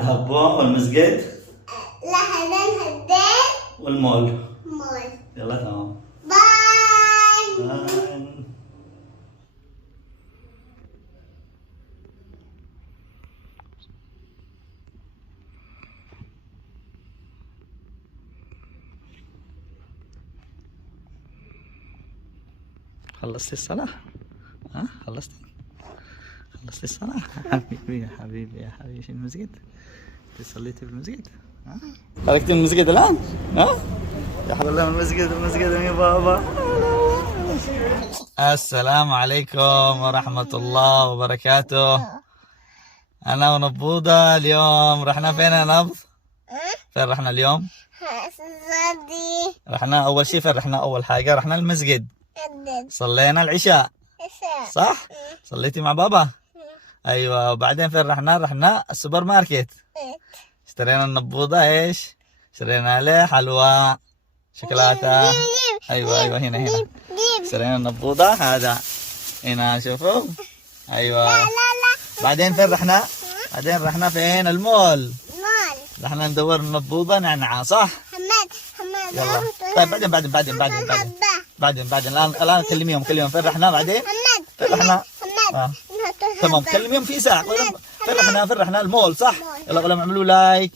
عندها البوم والمسجد لا هذا الدين والمول. مول. يلا تمام. باي. باي. خلصتي الصلاة؟ ها خلصتي الصلاة؟ حبيبي يا حبيبي يا حبيبي في المسجد؟ صليتي في المسجد؟ ها؟ خرجتي من المسجد الآن؟ ها؟ يا حول الله من المسجد يا بابا. السلام عليكم ورحمة الله وبركاته. أنا ونبوضة اليوم رحنا فين يا نبض؟ فين رحنا اليوم؟ زادي. رحنا أول شيء فين رحنا؟ أول حاجة رحنا المسجد، الدين. صلينا العشاء صح؟ صليتي مع بابا؟ ايوه. وبعدين فين رحنا؟ رحنا السوبر ماركت، اشترينا النبوضة ايش؟ اشترينا عليه حلوى شوكولاتة. ايوه هنا اشترينا النبوضة هذا هنا شوفوا. ايوه. بعدين فين رحنا؟ بعدين رحنا فين؟ المول. رحنا ندور النبوضة نعنعة صح؟ حماد يلا طيب بعدين الان كلميهم فين رحنا بعدين؟ فين رحنا؟ تمام كلميهم في ساعة. فين رحنا المول صح؟ يلا قولهم اعملوا لايك